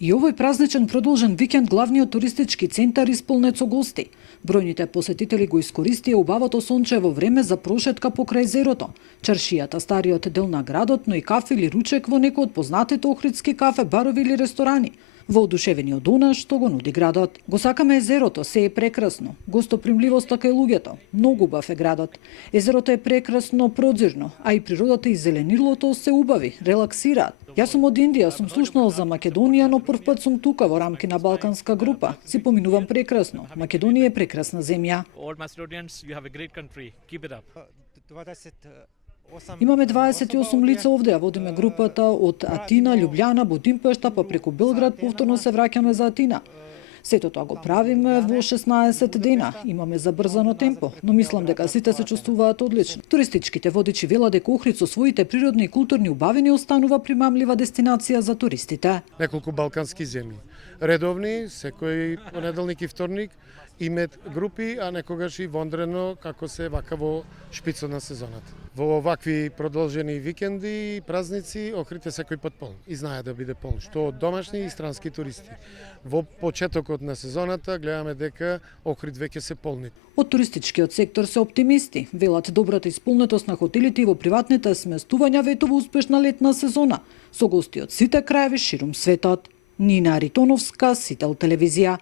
И овој празничен продолжен викенд главниот туристички центар исполнет со гости. Бројните посетители го искористија убавото сончево време за прошетка покрај езерото, чаршијата, стариот дел на градот, но и кафе или ручек во некој од познатите охридски кафе, барови или ресторани. Воодушевени од она што го нуди градот. Го сакаме езерото, се е прекрасно. Гостопримливоста кај луѓето. Многу убав е градот. Езерото е прекрасно, продзирно, а и природата и зеленилото се убави, релаксираат. Јас сум од Индија, сум слушнал за Македонија, но прв пат сум тука во рамки на балканска група. Си поминувам прекрасно. Македонија е прекрасна земја. Имаме 28 лица овде, а водиме групата од Атина, Лјубљана, Будимпешта, па преку Белград, повторно се враќаме за Атина. Сето тоа го правиме во 16 дена. Имаме забрзано темпо, но мислам дека сите се чувствуваат одлично. Туристичките водичи велат дека Охрид со своите природни и културни убавини останува примамлива дестинација за туристите. Неколку балкански земји. Редовни, секој понеделник и вторник, имет групи, а некогаш и вондрено, како се вака во шпицот на сезоната. Во овакви продолжени викенди и празници Охрид е секој пат полн и знае да биде полн, што од домашни и странски туристи. Во почетокот на сезоната гледаме дека Охрид веќе се полни. Од туристичкиот сектор се оптимисти. Велат добрата исполнетост на хотелите и во приватните сместувања ветува успешна летна сезона, со гости од сите краеви ширум светот. Нина Ритоновска, Сител телевизија.